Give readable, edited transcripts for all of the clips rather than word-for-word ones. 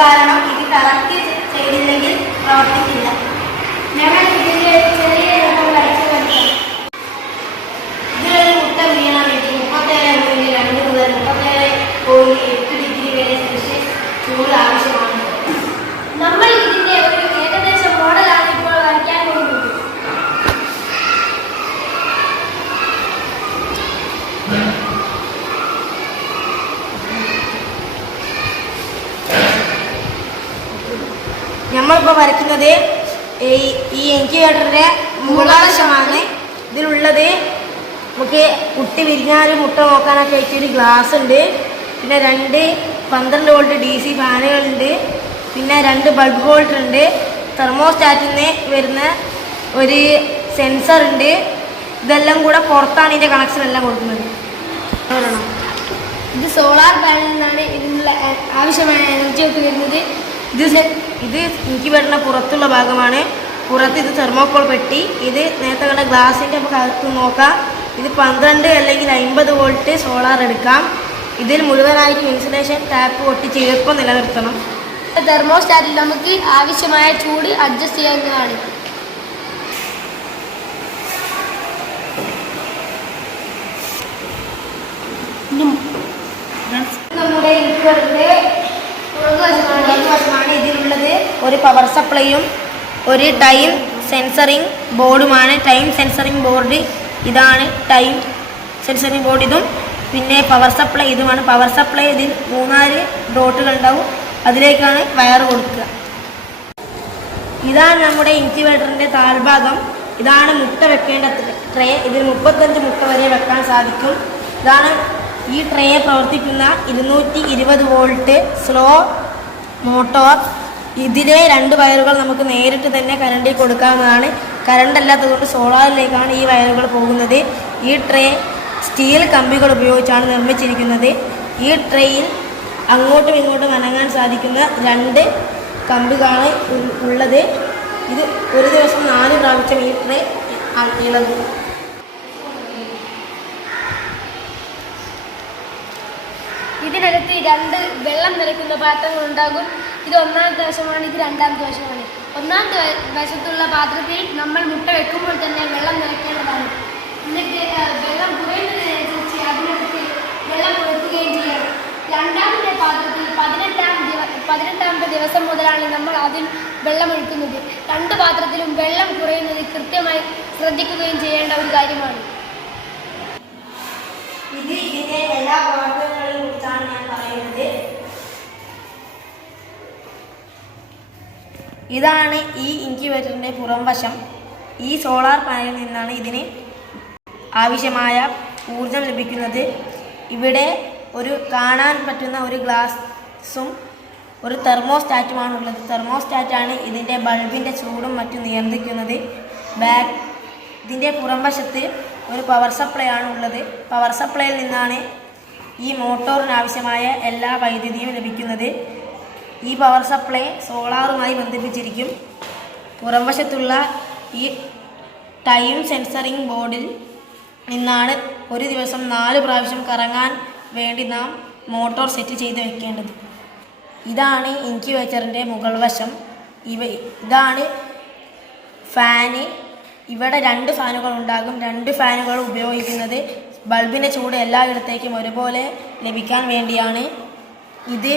കാരണം ഇത് കറക്റ്റ് ചെയ്തില്ലെങ്കിൽ പ്രവർത്തിക്കില്ല. ഞങ്ങൾ ഇതിൻ്റെ ചെറിയ രൂപം വരച്ച് വയ്ക്കാം. ഇതിലൊരു മുട്ട വീണമെങ്കിൽ 37.2 മുതൽ 37.8 ഡിഗ്രി വരെ സെൽഷ്യസ് ചൂട് ആവശ്യമാണ്. നമ്മൾ ഇതിന്റെ ഒരു ഏകദേശ മോഡലാണ് ഇപ്പോൾ വരയ്ക്കാൻ പോകുന്നത്. നമ്മളിപ്പോൾ വരയ്ക്കുന്നത് ഈ ഇൻക്യുബേറ്ററിൻ്റെ മുകളവശമാണ്. ഇതിലുള്ളത് നമുക്ക് കുട്ടി വിരിഞ്ഞാൽ മുട്ട നോക്കാനൊക്കെ വെച്ചൊരു ഗ്ലാസ് ഉണ്ട്. പിന്നെ 2 12 വോൾട്ട് DC ഫാനുകളുണ്ട്. പിന്നെ 2 ബൾബ് ഹോൾഡർ ഉണ്ട്. തെർമോസ്റ്റാറ്റിൽ നിന്ന് വരുന്ന ഒരു സെൻസർ ഉണ്ട്. ഇതെല്ലാം കൂടെ പുറത്താണ് ഇതിൻ്റെ കണക്ഷൻ എല്ലാം കൊടുക്കുന്നത്. ഇത് സോളാർ പാനലിൽ നിന്നാണ് ഇതിനുള്ള ആവശ്യമായ എനർജി ഒക്കെ വരുന്നത്. ഇത് ഇൻക്യുബേറ്ററിൻ്റെ പുറത്തുള്ള ഭാഗമാണ്. പുറത്ത് ഇത് തെർമോക്കോൾ പെട്ടി. ഇത് നേരത്തെ കണ്ട ഗ്ലാസിൻ്റെ നമുക്ക് അകത്ത് നോക്കാം. ഇത് 12 അല്ലെങ്കിൽ 50 വോൾട്ട് സോളാർ എടുക്കാം. ഇതിൽ മുഴുവനായിട്ട് ഇൻസുലേഷൻ ടാപ്പ് ഒട്ടിച്ച് ഈർപ്പം നിലനിർത്തണം. തെർമോസ്റ്റാറ്റിൽ നമുക്ക് ആവശ്യമായ ചൂട് അഡ്ജസ്റ്റ് ചെയ്യാവുന്നതാണ്. നമ്മുടെ ഇൻക്യുബേറ്ററിൻ്റെ പുറകുവശമാണ്. ഇതിലുള്ളത് ഒരു പവർ സപ്ലൈയും ഒരു ടൈം സെൻസറിങ് ബോർഡുമാണ്. ടൈം സെൻസറിങ് ബോർഡ് ഇതാണ്. ടൈം സെൻസറിങ് ബോർഡ് ഇതും പിന്നെ പവർ സപ്ലൈ ഇതുമാണ്. പവർ സപ്ലൈ ഇതിൽ 3-4 ഡോട്ടുകൾ ഉണ്ടാവും. അതിലേക്കാണ് വയർ കൊടുക്കുക. ഇതാണ് നമ്മുടെ ഇൻക്യുബേറ്ററിൻ്റെ താഴ്ഭാഗം. ഇതാണ് മുട്ട വെക്കേണ്ട ട്രേ. ഇതിൽ 35 മുട്ട വരെ വെക്കാൻ സാധിക്കും. ഇതാണ് ഈ ട്രേയെ പ്രവർത്തിക്കുന്ന 220 വോൾട്ട് സ്ലോ മോട്ടോർ. ഇതിലെ 2 വയറുകൾ നമുക്ക് നേരിട്ട് തന്നെ കറണ്ടിൽ കൊടുക്കാവുന്നതാണ്. കറണ്ട് അല്ലാത്തതുകൊണ്ട് സോളാറിലേക്കാണ് ഈ വയറുകൾ പോകുന്നത്. ഈ ട്രേ സ്റ്റീൽ കമ്പികൾ ഉപയോഗിച്ചാണ് നിർമ്മിച്ചിരിക്കുന്നത്. ഈ ട്രേയിൽ അങ്ങോട്ടും ഇങ്ങോട്ടും അനങ്ങാൻ സാധിക്കുന്ന 2 കമ്പികളാണ് ഉള്ളത്. ഇത് ഒരു ദിവസം 4 പ്രാവശ്യം ഈ ട്രേ ഇളകും. ഇതിനകത്ത് 2 വെള്ളം നിറയ്ക്കുന്ന പാത്രങ്ങൾ ഉണ്ടാകും. ഇത് 1ാമത്തെ വശമാണ്, ഇത് 2ാമത്തെ വശമാണ്. 1ാമത്തെ വശത്തുള്ള പാത്രത്തിൽ നമ്മൾ മുട്ട വെക്കുമ്പോൾ തന്നെ വെള്ളം നിറയ്ക്കേണ്ടതാണ്. എന്നിട്ട് വെള്ളം കുറയുന്നതിനനുസരിച്ച് അതിനകത്ത് വെള്ളം കൊടുക്കുകയും ചെയ്യണം. 2ാമത്തെ പാത്രത്തിൽ 18ാമത്തെ ദിവസം മുതലാണ് നമ്മൾ അതിൽ വെള്ളം ഒഴിക്കുന്നത്. 2 പാത്രത്തിലും വെള്ളം കുറയുന്നത് കൃത്യമായി ശ്രദ്ധിക്കുകയും ചെയ്യേണ്ട ഒരു കാര്യമാണ്. ഇത് ഇതിൻ്റെ എല്ലാ പ്രവർത്തനങ്ങളെയും കുറിച്ചാണ് ഞാൻ പറയുന്നത്. ഇതാണ് ഈ ഇൻക്യുബേറ്ററിൻ്റെ പുറംവശം. ഈ സോളാർ പാനലിൽ നിന്നാണ് ഇതിന് ആവശ്യമായ ഊർജം ലഭിക്കുന്നത്. ഇവിടെ ഒരു കാണാൻ പറ്റുന്ന ഒരു ഗ്ലാസും ഒരു തെർമോസ്റ്റാറ്റുമാണുള്ളത്. തെർമോസ്റ്റാറ്റാണ് ഇതിൻ്റെ ബൾബിൻ്റെ ചൂടും മറ്റും നിയന്ത്രിക്കുന്നത്. ഇതിൻ്റെ പുറംവശത്ത് ഒരു പവർ സപ്ലൈ ആണ് ഉള്ളത്. പവർ സപ്ലൈയിൽ നിന്നാണ് ഈ മോട്ടോറിന് ആവശ്യമായ എല്ലാ വൈദ്യുതിയും ലഭിക്കുന്നത്. ഈ പവർ സപ്ലൈ സോളാറുമായി ബന്ധിപ്പിച്ചിരിക്കും. പുറംവശത്തുള്ള ഈ ടൈം സെൻസറിങ് ബോർഡിൽ നിന്നാണ് ഒരു ദിവസം 4 പ്രാവശ്യം കറങ്ങാൻ വേണ്ടി നാം മോട്ടോർ സെറ്റ് ചെയ്ത് വെക്കേണ്ടത്. ഇതാണ് ഇൻക്യുബേറ്ററിൻ്റെ മുകൾ വശം. ഇതാണ് ഫാന്. ഇവിടെ 2 ഫാനുകൾ ഉണ്ടാകും. 2 ഫാനുകൾ ഉപയോഗിക്കുന്നത് ബൾബിൻ്റെ ചൂട് എല്ലായിടത്തേക്കും ഒരുപോലെ ലഭിക്കാൻ വേണ്ടിയാണ്. ഇത്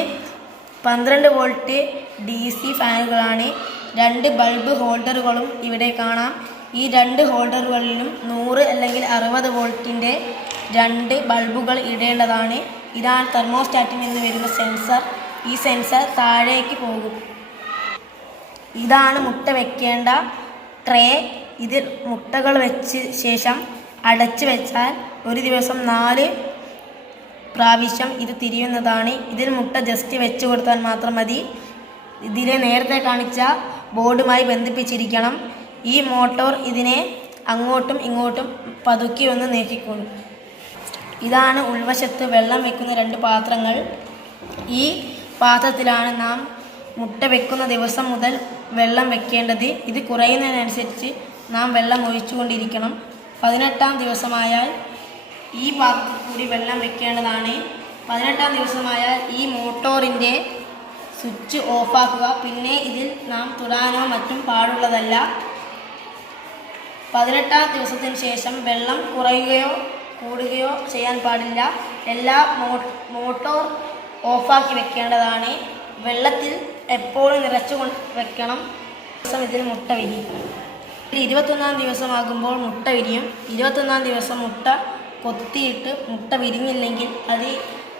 12 വോൾട്ട് DC ഫാനുകളാണ്. 2 ബൾബ് ഹോൾഡറുകളും ഇവിടെ കാണാം. ഈ 2 ഹോൾഡറുകളിലും 100 അല്ലെങ്കിൽ 60 വോൾട്ടിൻ്റെ 2 ബൾബുകൾ ഇടേണ്ടതാണ്. ഇതാണ് തെർമോസ്റ്റാറ്റിൽ നിന്ന് വരുന്ന സെൻസർ. ഈ സെൻസർ താഴേക്ക് പോകും. ഇതാണ് മുട്ട വെക്കേണ്ട ട്രേ. ഇതിൽ മുട്ടകൾ വെച്ച ശേഷം അടച്ചു വെച്ചാൽ ഒരു ദിവസം 4 പ്രാവശ്യം ഇത് തിരിയുന്നതാണ്. ഇതിൽ മുട്ട ജസ്റ്റ് വെച്ച് കൊടുത്താൽ മാത്രം മതി. ഇതിലെ നേരത്തെ കാണിച്ച ബോർഡുമായി ബന്ധിപ്പിച്ചിരിക്കണം. ഈ മോട്ടോർ ഇതിനെ അങ്ങോട്ടും ഇങ്ങോട്ടും പതുക്കി ഒന്ന് നീക്കിക്കൊള്ളും. ഇതാണ് ഉൾവശത്ത് വെള്ളം വെക്കുന്ന 2 പാത്രങ്ങൾ. ഈ പാത്രത്തിലാണ് നാം മുട്ട വെക്കുന്ന ദിവസം മുതൽ വെള്ളം വെക്കേണ്ടത്. ഇത് കുറയുന്നതിനനുസരിച്ച് നാം വെള്ളം ഒഴിച്ചുകൊണ്ടിരിക്കണം. 18ാം ദിവസമായാൽ ഈ പാത്രത്തിൽ കൂടി വെള്ളം വെക്കേണ്ടതാണ്. 18ാം ദിവസമായാൽ ഈ മോട്ടോറിൻ്റെ സ്വിച്ച് ഓഫാക്കുക. പിന്നെ ഇതിൽ നാം തൊടാനോ മറ്റും പാടുള്ളതല്ല. 18ാം ദിവസത്തിന് ശേഷം വെള്ളം കുറയുകയോ കൂടുകയോ ചെയ്യാൻ പാടില്ല. എല്ലാ മോട്ടോർ ഓഫാക്കി വെക്കേണ്ടതാണ്. വെള്ളത്തിൽ എപ്പോഴും നിറച്ചു വെക്കണം. ദിവസം ഇതിൽ മുട്ട വിരിയും. 21ാം ദിവസമാകുമ്പോൾ മുട്ട വിരിയും. 21ാം ദിവസം മുട്ട കൊത്തിയിട്ട് മുട്ട വിരിഞ്ഞില്ലെങ്കിൽ അത്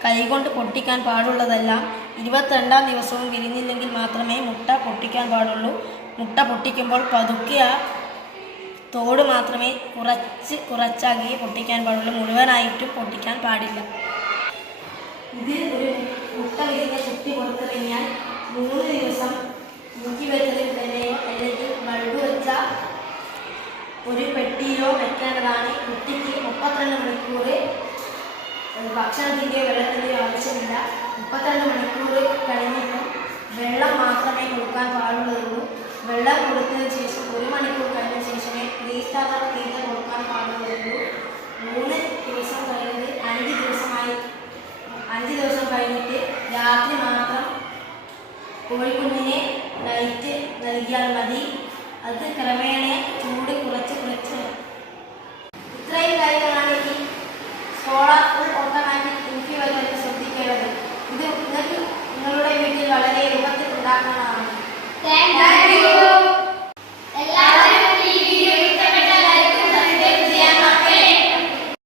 കൈകൊണ്ട് പൊട്ടിക്കാൻ പാടുള്ളതല്ല. 22ാം ദിവസവും വിരിഞ്ഞില്ലെങ്കിൽ മാത്രമേ മുട്ട പൊട്ടിക്കാൻ പാടുള്ളൂ. മുട്ട പൊട്ടിക്കുമ്പോൾ പതുക്കെ ആ തോട് മാത്രമേ കുറച്ചാക്കി പൊട്ടിക്കാൻ പാടുള്ളൂ. മുഴുവനായിട്ടും പൊട്ടിക്കാൻ പാടില്ല. ഇത് ഒരു മുട്ട വിരിഞ്ഞ കുട്ടി പുറത്തു കഴിഞ്ഞാൽ 3 ദിവസം ഇൻക്യുബേറ്ററിൽ തന്നെയോ അല്ലെങ്കിൽ ബൾബ് വെച്ച ഒരു പെട്ടിയിലോ വെക്കേണ്ടതാണ്. കുട്ടിക്ക് 32 മണിക്കൂർ ഭക്ഷണത്തിൻ്റെയോ വെള്ളത്തിൻ്റെയോ ആവശ്യമില്ല. 32 മണിക്കൂർ കഴിഞ്ഞിട്ടും വെള്ളം മാത്രമേ കൊടുക്കാൻ പാടുള്ളൂ. വെള്ളം കൊടുത്തതിന് ശേഷം 1 മണിക്കൂർ കഴിഞ്ഞ ശേഷമേ റീസ്റ്റാർട്ടർ തീറ്റ കൊടുക്കാൻ പാടുള്ളൂ. 3 ദിവസം കഴിഞ്ഞത് 5 ദിവസം കഴിഞ്ഞിട്ട് രാത്രി മാത്രം കോഴിക്കുഞ്ഞിന് ലൈറ്റ് നൽകിയാൽ മതി. അത് ക്രമേണ ചൂട് കുറച്ച് ഇത്രയും കാര്യങ്ങളാണ് ഈ സോളാർ ഫുൾ ഓട്ടോമാറ്റിക് ഇൻക്യുബേറ്ററിൽ ശ്രദ്ധിക്കേണ്ടത്. ഇത് നിങ്ങൾക്ക് നിങ്ങളുടെ വീട്ടിൽ വളരെ എളുപ്പത്തിൽ ഉണ്ടാക്കാനാണ്. Thank you.